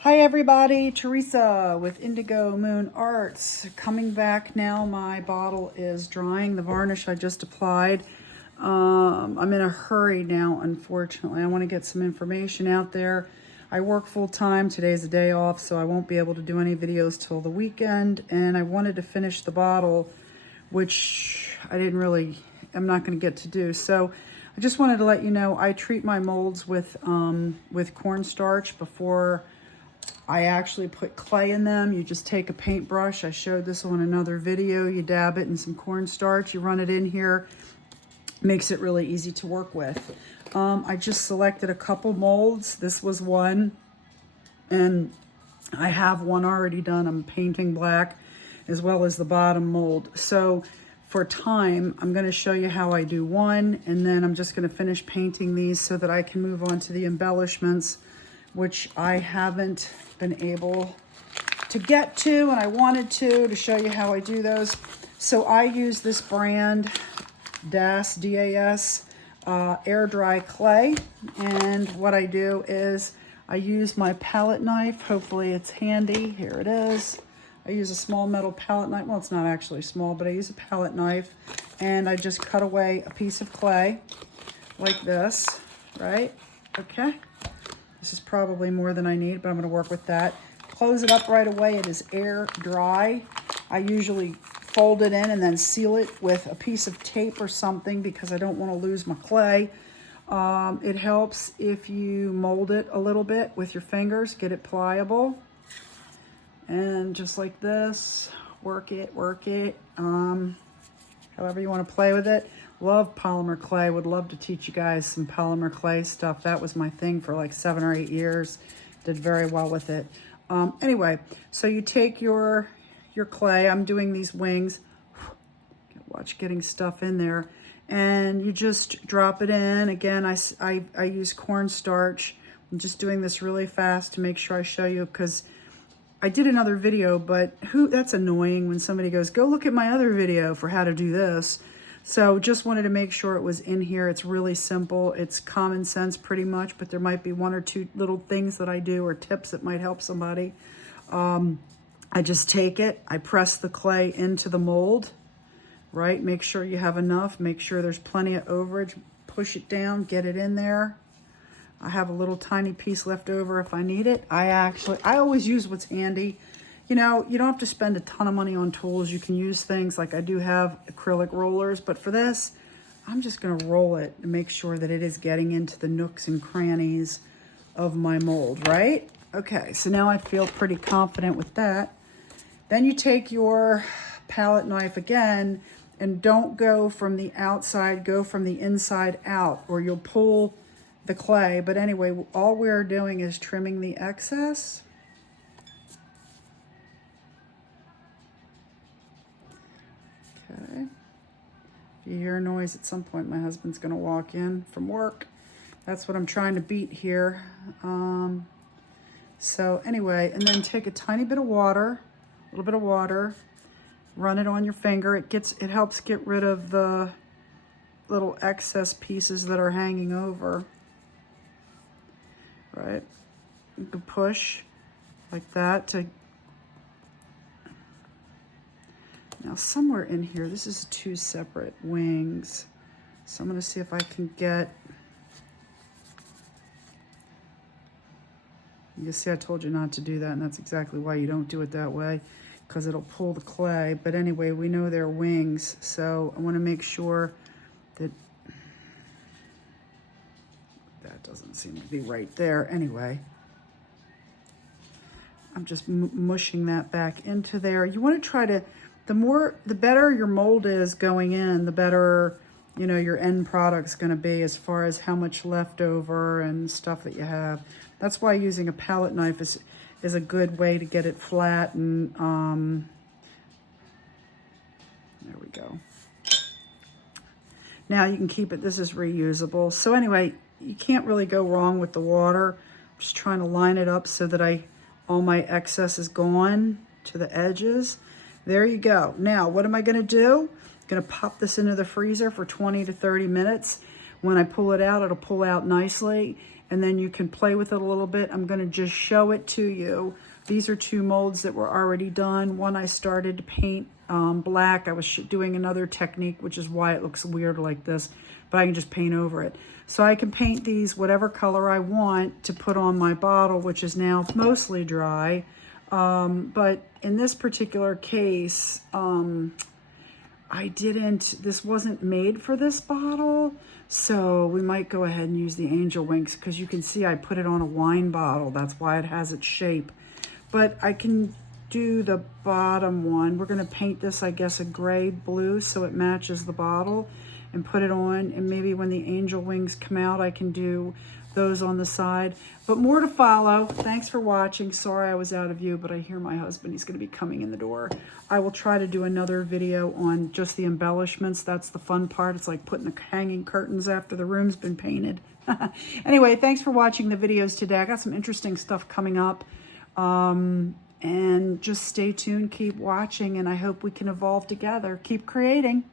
Hi everybody, Teresa with Indigo Moon Arts. Coming back now, my bottle is drying. The varnish I just applied. I'm in a hurry now, unfortunately. I want to get some information out there. I work full time. Today's a day off, so I won't be able to do any videos till the weekend. And I wanted to finish the bottle, which I'm not going to get to do. So I just wanted to let you know I treat my molds with cornstarch before I actually put clay in them. You just take a paintbrush. I showed this on another video. You dab it in some cornstarch. You run it in here. Makes it really easy to work with. I just selected a couple molds. This was one. And I have one already done. I'm painting black as well as the bottom mold. So for time, I'm going to show you how I do one. And then I'm just going to finish painting these so that I can move on to the embellishments, which I haven't been able to get to, and I wanted to show you how I do those. So I use this brand, DAS, air dry clay. And what I do is I use my palette knife. Hopefully it's handy. Here it is. I use a small metal palette knife. Well, it's not actually small, but I use a palette knife. And I just cut away a piece of clay like this, right? Okay. This is probably more than I need, but I'm going to work with that. Close it up right away. It is air dry. I usually fold it in and then seal it with a piece of tape or something because I don't want to lose my clay. It helps if you mold it a little bit with your fingers, get it pliable. And just like this, work it, however you want to play with it. Love polymer clay. Would love to teach you guys some polymer clay stuff. That was my thing for like 7 or 8 years. Did very well with it. Anyway, so you take your clay. I'm doing these wings. Watch getting stuff in there. And you just drop it in. Again, I use cornstarch. I'm just doing this really fast to make sure I show you because I did another video, but that's annoying when somebody goes, go look at my other video for how to do this. So just wanted to make sure it was in here. It's really simple. It's common sense pretty much, but there might be 1 or 2 little things that I do or tips that might help somebody. I just take it, I press the clay into the mold, right? Make sure you have enough, make sure there's plenty of overage, push it down, get it in there. I have a little tiny piece left over if I need it. I always use what's handy. You know, you don't have to spend a ton of money on tools. You can use things like I do have acrylic rollers, but for this, I'm just gonna roll it and make sure that it is getting into the nooks and crannies of my mold, right? Okay, so now I feel pretty confident with that. Then you take your palette knife again and don't go from the outside, go from the inside out or you'll pull the clay. But anyway, all we're doing is trimming the excess. Okay. If you hear a noise at some point, my husband's going to walk in from work. That's what I'm trying to beat here. So anyway, and then take a tiny bit of water, a little bit of water, run it on your finger. It helps get rid of the little excess pieces that are hanging over. Right? You can push like that to. Now somewhere in here, this is 2 separate wings. So I'm going to see if I can get. You see, I told you not to do that, and that's exactly why you don't do it that way, because it'll pull the clay. But anyway, we know they're wings, so I want to make sure that that doesn't seem to be right there. Anyway, I'm just mushing that back into there. You want to try to, the better your mold is going in, the better, you know, your end product's going to be as far as how much leftover and stuff that you have. That's why using a palette knife is a good way to get it flat. And there we go. Now you can keep it. This is reusable. So anyway, you can't really go wrong with the water. I'm just trying to line it up so that all my excess is gone to the edges. There you go. Now, what am I going to do? I'm going to pop this into the freezer for 20 to 30 minutes. When I pull it out, it'll pull out nicely. and then you can play with it a little bit. I'm going to just show it to you. These are 2 molds that were already done. One I started to paint black. I was doing another technique, which is why it looks weird like this, but I can just paint over it. So I can paint these whatever color I want to put on my bottle, which is now mostly dry. But in this particular case, this wasn't made for this bottle, so we might go ahead and use the angel wings, because you can see I put it on a wine bottle. That's why it has its shape. But I can do the bottom one. We're going to paint this, I guess, a gray blue so it matches the bottle, and put it on, and maybe when the angel wings come out I can do those on the side. But more to follow. Thanks for watching. Sorry I was out of view, but I hear my husband. He's going to be coming in the door. I will try to do another video on just the embellishments. That's the fun part. It's like putting the hanging curtains after the room's been painted. Anyway, thanks for watching the videos today. I got some interesting stuff coming up. And just stay tuned, keep watching, and I hope we can evolve together. Keep creating.